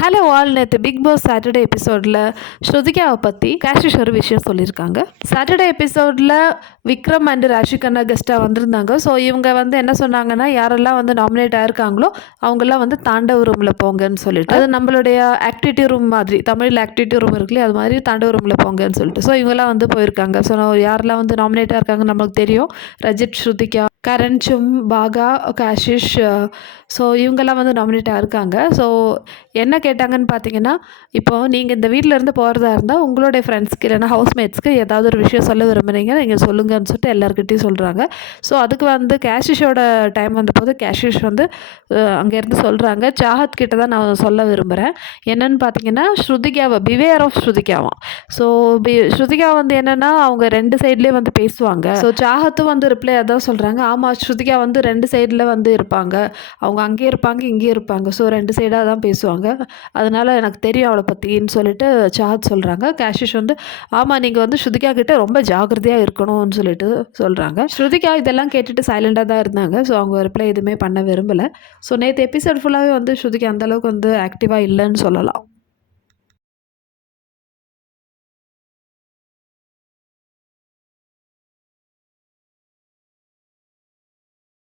Hello all, நேற்று big pass Saturday எபிசோடில் ஸ்ருதிகாவை பற்றி கேஷிஷ் ஒரு விஷயம் சொல்லியிருக்காங்க. சாட்டர்டே எபிசோடில் விக்ரம் அண்ட் ராஷிகண்ணா கெஸ்ட்டாக வந்திருந்தாங்க. ஸோ இவங்க என்ன சொன்னாங்கன்னா, யாரெல்லாம் நாமினேட் ஆயிருக்காங்களோ அவங்கெல்லாம் தாண்டவ ரூமில் போங்கன்னு சொல்லிட்டு, அது நம்மளுடைய ஆக்டிவிட்டி ரூம் மாதிரி, தமிழில் ஆக்டிவிட்டி ரூம் இருக்குல்லையே அது மாதிரி தாண்டவ ரூமில் போங்கன்னு சொல்லிட்டு. ஸோ இவங்கெல்லாம் போயிருக்காங்க. ஸோ யாரெல்லாம் நாமினேட்டாக இருக்காங்கன்னு நம்மளுக்கு தெரியும். ரஜித், ஸ்ருதிகா, கரண், சும், பாகா, கேஷிஷ். ஸோ இவங்கெல்லாம் நாமினேட் ஆகிருக்காங்க. ஸோ என்ன கேட்டாங்கன்னு பார்த்தீங்கன்னா, இப்போது நீங்கள் இந்த வீட்டிலேருந்து போகிறதா இருந்தால் உங்களுடைய ஃப்ரெண்ட்ஸ்க்கு இல்லைனா ஹவுஸ்மேட்ஸ்க்கு ஏதாவது ஒரு விஷயம் சொல்ல விரும்புகிறீங்க, நீங்கள் சொல்லுங்கன்னு சொல்லிட்டு எல்லாருக்கிட்டையும் சொல்கிறாங்க. ஸோ அதுக்கு கேஷிஷோட டைம் வந்தபோது கேஷிஷ் அங்கேருந்து சொல்கிறாங்க, சாஹத் கிட்ட தான் நான் சொல்ல விரும்புகிறேன். என்னென்னு பார்த்தீங்கன்னா, ஸ்ருதிகாவை பிவேர் ஆஃப் ஸ்ருதிகாவாம். ஸோ ஸ்ருதிகா என்னென்னா அவங்க ரெண்டு சைட்லேயே பேசுவாங்க. ஸோ சாஹத்தும் ரிப்ளை அதான் சொல்கிறாங்க, ஆமாம் ஸ்ருதிகா ரெண்டு சைடில் இருப்பாங்க, அவங்க அங்கேயே இருப்பாங்க இங்கேயே இருப்பாங்க, ஸோ ரெண்டு சைடாக தான் பேசுவாங்க, அதனால் எனக்கு தெரியும் அவளை பற்றின்னு சொல்லிட்டு சாஹத் சொல்கிறாங்க. கேஷிஷ் ஆமாம் நீங்கள் ஸ்ருதிகா கிட்டே ரொம்ப ஜாக்கிரதையாக இருக்கணும்னு சொல்லிட்டு சொல்கிறாங்க. ஸ்ருதிகா இதெல்லாம் கேட்டுட்டு சைலண்டாக தான் இருந்தாங்க. ஸோ அவங்க ரிப்ளை எதுவுமே பண்ண விரும்பலை. ஸோ நேற்று எபிசோட் ஃபுல்லாகவே ஸ்ருதிகா அந்தளவுக்கு ஆக்டிவாக இல்லைன்னு சொல்லலாம்.